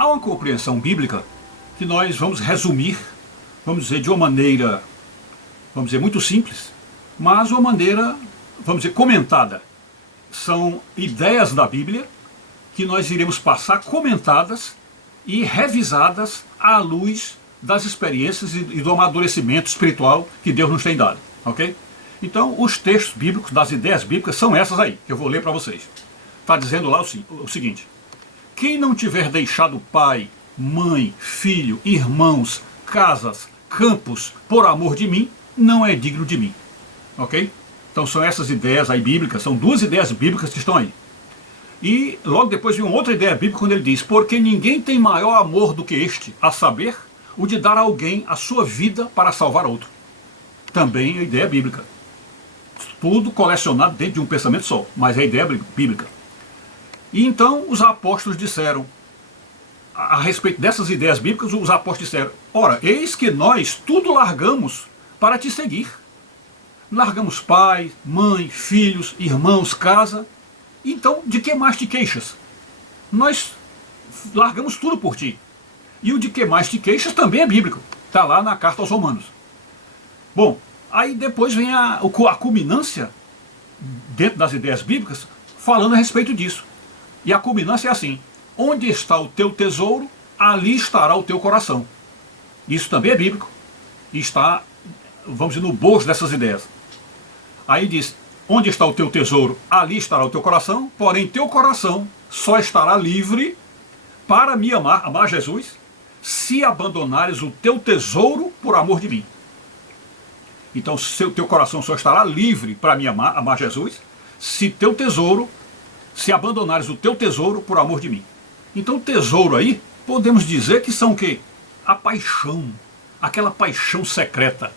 Há uma compreensão bíblica que nós vamos resumir, vamos dizer, de uma maneira, vamos dizer, muito simples, mas uma maneira, vamos dizer, comentada. São ideias da Bíblia que nós iremos passar comentadas e revisadas à luz das experiências e do amadurecimento espiritual que Deus nos tem dado, ok? Então, os textos bíblicos, das ideias bíblicas, são essas aí, que eu vou ler para vocês. Está dizendo lá o seguinte: quem não tiver deixado pai, mãe, filho, irmãos, casas, campos, por amor de mim, não é digno de mim, ok? Então são essas ideias aí bíblicas, são duas ideias bíblicas que estão aí. E logo depois vem uma outra ideia bíblica quando ele diz: porque ninguém tem maior amor do que este, a saber, o de dar a alguém a sua vida para salvar outro. Também é ideia bíblica. Tudo colecionado dentro de um pensamento só, mas é ideia bíblica. E então os apóstolos disseram, a respeito dessas ideias bíblicas, os apóstolos disseram: ora, eis que nós tudo largamos para te seguir. Largamos pai, mãe, filhos, irmãos, casa. Então, de que mais te queixas? Nós largamos tudo por ti. E o de que mais te queixas também é bíblico. Está lá na carta aos Romanos. Bom, aí depois vem a culminância, dentro das ideias bíblicas, falando a respeito disso. E a culminância é assim: onde está o teu tesouro, ali estará o teu coração. Isso também é bíblico. E está, vamos dizer, no bojo dessas ideias. Aí diz: onde está o teu tesouro, ali estará o teu coração, porém teu coração só estará livre para me amar Jesus, se abandonares o teu tesouro por amor de mim. Então, teu coração só estará livre para me amar Jesus, se abandonares o teu tesouro por amor de mim. Então, o tesouro aí, podemos dizer que são o quê? A paixão, aquela paixão secreta,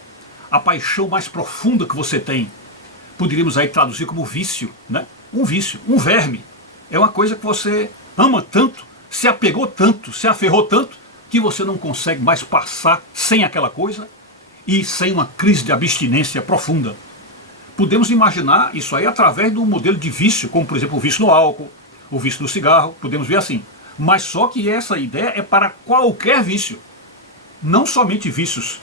a paixão mais profunda que você tem. Poderíamos aí traduzir como vício, né? Um vício, um verme. É uma coisa que você ama tanto, se apegou tanto, se aferrou tanto, que você não consegue mais passar sem aquela coisa e sem uma crise de abstinência profunda. Podemos imaginar isso aí através do modelo de vício, como por exemplo o vício no álcool, o vício no cigarro, podemos ver assim. Mas só que essa ideia é para qualquer vício, não somente vícios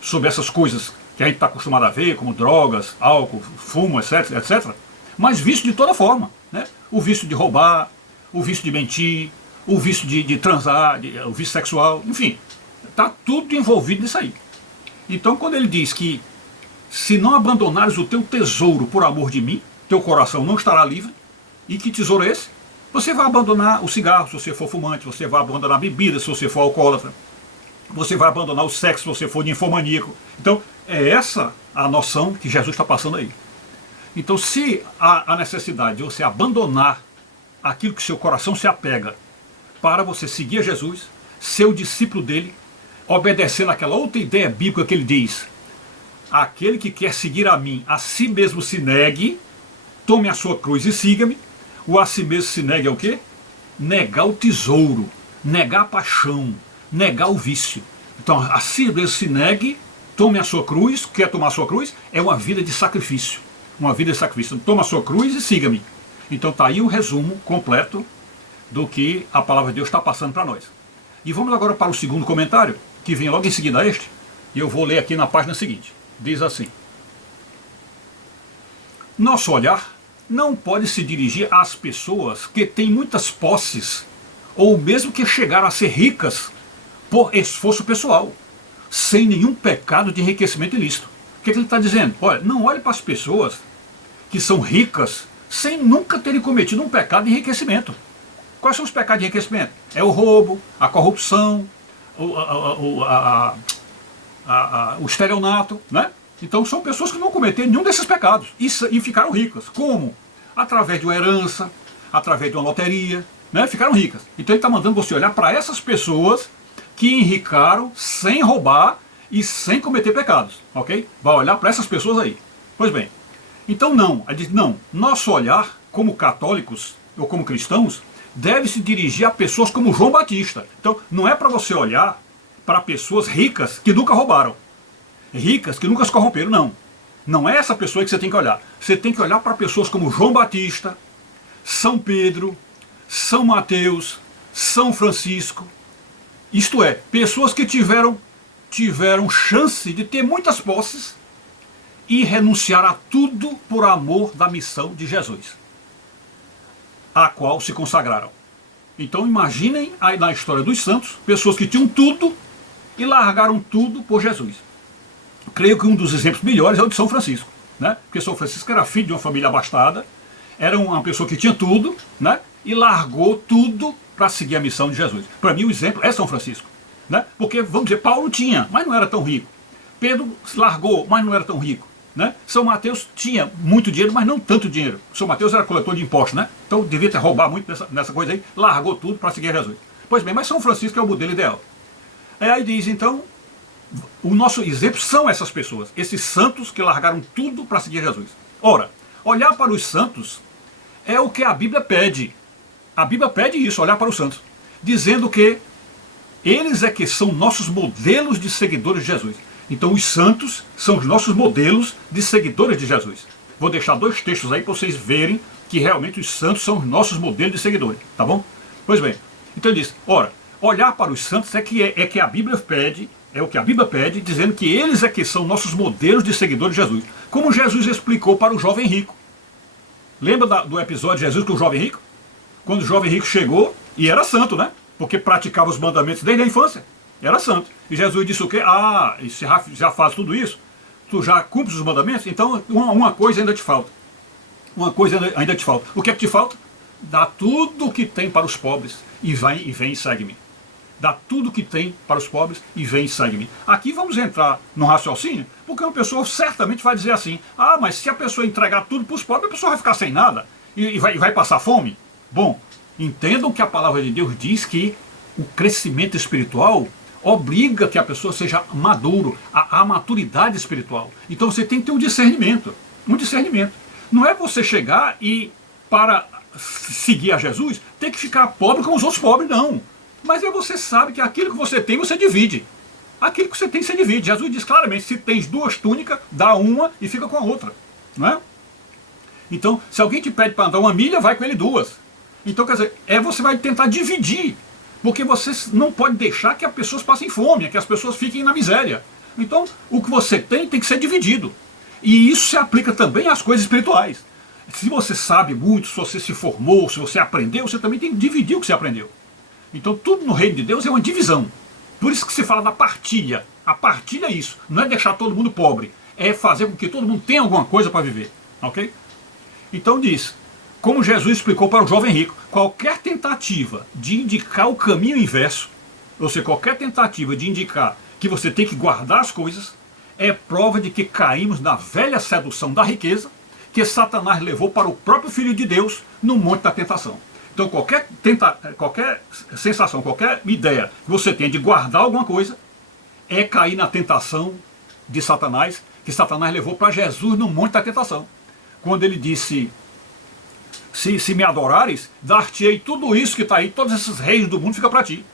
sobre essas coisas que a gente está acostumado a ver, como drogas, álcool, fumo, etc, etc. Mas vício de toda forma, né? O vício de roubar, o vício de mentir, o vício de transar, o vício sexual, enfim, está tudo envolvido nisso aí. Então quando ele diz que se não abandonares o teu tesouro por amor de mim, teu coração não estará livre. E que tesouro é esse? Você vai abandonar o cigarro se você for fumante, você vai abandonar a bebida se você for alcoólatra, você vai abandonar o sexo se você for ninfomaníaco. Então é essa a noção que Jesus está passando aí. Então se há a necessidade de você abandonar aquilo que seu coração se apega para você seguir a Jesus, ser o discípulo dele, obedecendo àquela outra ideia bíblica que ele diz: aquele que quer seguir a mim, a si mesmo se negue, tome a sua cruz e siga-me. O a si mesmo se negue é o quê? Negar o tesouro, negar a paixão, negar o vício. Então, a si mesmo se negue, tome a sua cruz. Quer tomar a sua cruz? É uma vida de sacrifício. Uma vida de sacrifício. Então, toma a sua cruz e siga-me. Então está aí o resumo completo do que a palavra de Deus está passando para nós. E vamos agora para o segundo comentário, que vem logo em seguida a este, e eu vou ler aqui na página seguinte. Diz assim: nosso olhar não pode se dirigir às pessoas que têm muitas posses, ou mesmo que chegaram a ser ricas por esforço pessoal, sem nenhum pecado de enriquecimento ilícito. O que ele está dizendo? Olha, não olhe para as pessoas que são ricas sem nunca terem cometido um pecado de enriquecimento. Quais são os pecados de enriquecimento? É o roubo, a corrupção, o estelionato, né? Então são pessoas que não cometeram nenhum desses pecados e ficaram ricas. Como? Através de uma herança, através de uma loteria, né? Ficaram ricas. Então ele está mandando você olhar para essas pessoas que enricaram sem roubar e sem cometer pecados, ok? Vai olhar para essas pessoas aí. Pois bem, então não, ele diz, não, nosso olhar como católicos ou como cristãos deve se dirigir a pessoas como João Batista. Então não é para você olhar para pessoas ricas que nunca roubaram, ricas que nunca se corromperam, não. Não é essa pessoa que você tem que olhar. Você tem que olhar para pessoas como João Batista, São Pedro, São Mateus, São Francisco, Isto é, pessoas que tiveram chance de ter muitas posses e renunciar a tudo por amor da missão de Jesus, a qual se consagraram. Então imaginem aí na história dos santos, pessoas que tinham tudo e largaram tudo por Jesus. Creio que um dos exemplos melhores é o de São Francisco, né? Porque São Francisco era filho de uma família abastada, era uma pessoa que tinha tudo, né? E largou tudo para seguir a missão de Jesus. Para mim o exemplo é São Francisco, né? Porque, vamos dizer, Paulo tinha, mas não era tão rico. Pedro largou, mas não era tão rico, né? São Mateus tinha muito dinheiro, mas não tanto dinheiro. São Mateus era coletor de impostos, né? Então devia ter roubado muito nessa coisa aí, largou tudo para seguir Jesus. Pois bem, mas São Francisco é o modelo ideal. Aí diz, então, o nosso exemplo são essas pessoas, esses santos que largaram tudo para seguir Jesus. Ora, olhar para os santos é o que a Bíblia pede. A Bíblia pede isso, olhar para os santos, dizendo que eles é que são nossos modelos de seguidores de Jesus. Então os santos são os nossos modelos de seguidores de Jesus. Vou deixar 2 textos aí para vocês verem que realmente os santos são os nossos modelos de seguidores, tá bom? Pois bem, então ele diz, ora, olhar para os santos é que a Bíblia pede, é o que a Bíblia pede, dizendo que eles é que são nossos modelos de seguidores de Jesus. Como Jesus explicou para o jovem rico. Lembra do episódio de Jesus com o jovem rico? Quando o jovem rico chegou, e era santo, né? Porque praticava os mandamentos desde a infância. Era santo. E Jesus disse o quê? Ah, e você já faz tudo isso? Tu já cumpres os mandamentos? Então uma coisa ainda te falta. Uma coisa ainda te falta. O que é que te falta? Dá tudo o que tem para os pobres e vem e segue-me. Dá tudo o que tem para os pobres e vem e segue-me. Aqui vamos entrar no raciocínio, porque uma pessoa certamente vai dizer assim, ah, mas se a pessoa entregar tudo para os pobres, a pessoa vai ficar sem nada e vai passar fome? Bom, entendam que a palavra de Deus diz que o crescimento espiritual obriga que a pessoa seja maduro, a maturidade espiritual. Então você tem que ter um discernimento. Um discernimento. Não é você chegar e, para seguir a Jesus, ter que ficar pobre com os outros pobres, não. Mas você sabe que aquilo que você tem, você divide. Aquilo que você tem, você divide. Jesus diz claramente, se tens 2 túnicas, dá uma e fica com a outra. Não é? Então, se alguém te pede para andar 1 milha, vai com ele 2. Então, quer dizer, você vai tentar dividir. Porque você não pode deixar que as pessoas passem fome, que as pessoas fiquem na miséria. Então, o que você tem que ser dividido. E isso se aplica também às coisas espirituais. Se você sabe muito, se você se formou, se você aprendeu, você também tem que dividir o que você aprendeu. Então, tudo no reino de Deus é uma divisão. Por isso que se fala da partilha. A partilha é isso. Não é deixar todo mundo pobre. É fazer com que todo mundo tenha alguma coisa para viver. Ok? Então diz, como Jesus explicou para o jovem rico, qualquer tentativa de indicar o caminho inverso, ou seja, qualquer tentativa de indicar que você tem que guardar as coisas, é prova de que caímos na velha sedução da riqueza que Satanás levou para o próprio Filho de Deus no monte da tentação. Então qualquer sensação, qualquer ideia que você tem de guardar alguma coisa, é cair na tentação de Satanás, que Satanás levou para Jesus no monte da tentação. Quando ele disse, se me adorares, dar-te-ei tudo isso que está aí, todos esses reis do mundo fica para ti.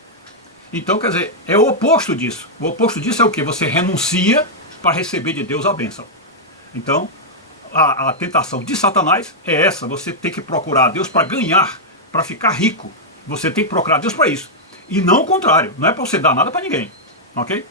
Então, quer dizer, é o oposto disso. O oposto disso é o quê? Você renuncia para receber de Deus a bênção. Então, a tentação de Satanás é essa, você tem que procurar a Deus para ganhar, para ficar rico. Você tem que procurar a Deus para isso. E não o contrário, não é para você dar nada para ninguém. Ok?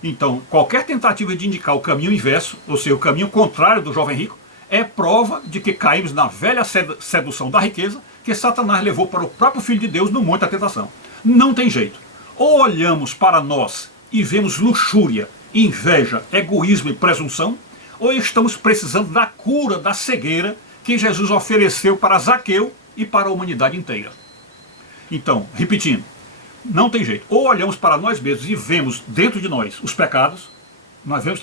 Então, qualquer tentativa de indicar o caminho inverso, ou seja, o caminho contrário do jovem rico, é prova de que caímos na velha sedução da riqueza que Satanás levou para o próprio Filho de Deus no monte da tentação. Não tem jeito. Ou olhamos para nós e vemos luxúria, inveja, egoísmo e presunção, ou estamos precisando da cura da cegueira que Jesus ofereceu para Zaqueu e para a humanidade inteira. Então, repetindo, não tem jeito. Ou olhamos para nós mesmos e vemos dentro de nós os pecados,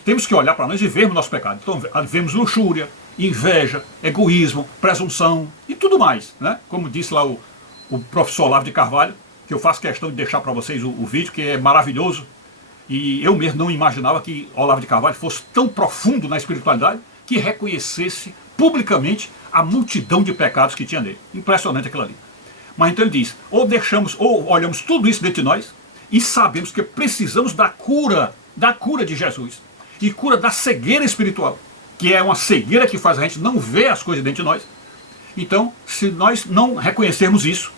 temos que olhar para nós e vermos nossos pecados. Então, vemos luxúria, inveja, egoísmo, presunção e tudo mais, né? Como disse lá o professor Olavo de Carvalho, que eu faço questão de deixar para vocês o vídeo, que é maravilhoso, e eu mesmo não imaginava que Olavo de Carvalho fosse tão profundo na espiritualidade que reconhecesse publicamente a multidão de pecados que tinha nele. Impressionante aquilo ali. Mas então ele diz, ou olhamos tudo isso dentro de nós e sabemos que precisamos da cura de Jesus, e cura da cegueira espiritual, que é uma cegueira que faz a gente não ver as coisas dentro de nós. Então, se nós não reconhecermos isso,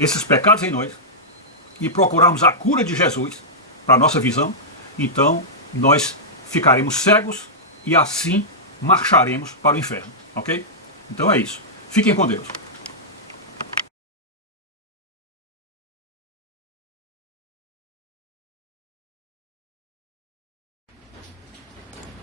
esses pecados em nós, e procurarmos a cura de Jesus para a nossa visão, então nós ficaremos cegos e assim marcharemos para o inferno, ok? Então é isso. Fiquem com Deus.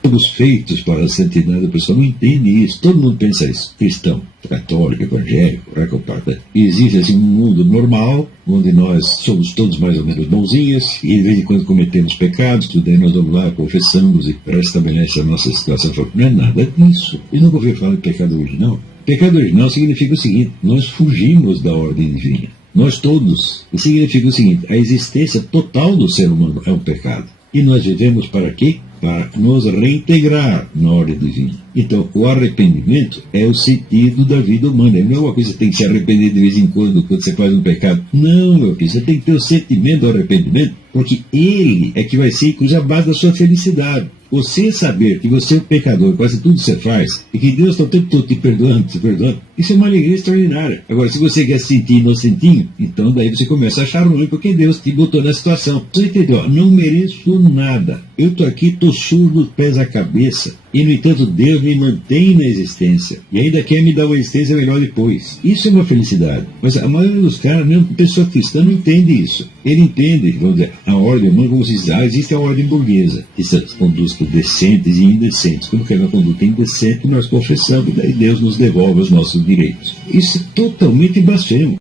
Somos feitos para a santidade, a pessoa não entende isso. Todo mundo pensa isso. Cristão, católico, evangélico, recopata. Existe assim um mundo normal, onde nós somos todos mais ou menos bonzinhos, e de vez em quando cometemos pecados, tudo aí nós vamos lá, confessamos e restabelece a nossa situação. Não é nada disso. Eu nunca ouvi falar de pecado original. Pecado original significa o seguinte: nós fugimos da ordem divina. Nós todos. Isso significa o seguinte: a existência total do ser humano é um pecado. E nós vivemos para quê? Para nos reintegrar na ordem divina. Então, o arrependimento é o sentido da vida humana. Não é uma coisa que você tem que se arrepender de vez em quando você faz um pecado. Não, meu filho, você tem que ter o sentimento do arrependimento, porque ele é que vai ser, inclusive, a base da sua felicidade. Você saber que você é um pecador, quase tudo que você faz, e que Deus está o tempo todo te perdoando, isso é uma alegria extraordinária. Agora, se você quer se sentir inocentinho, então daí você começa a achar ruim, porque Deus te botou nessa situação. Você entendeu? Não mereço nada. Eu estou aqui, estou surdo dos pés à cabeça, e no entanto Deus me mantém na existência, e ainda quer me dar uma existência melhor depois. Isso é uma felicidade. Mas a maioria dos caras, mesmo pessoa cristã, não entende isso. Ele entende, vamos dizer, a ordem humana, como se diz, existe a ordem burguesa, que são condutas decentes e indecentes. Como que é uma conduta indecente, nós confessamos, e daí Deus nos devolve os nossos direitos. Isso é totalmente blasfemo.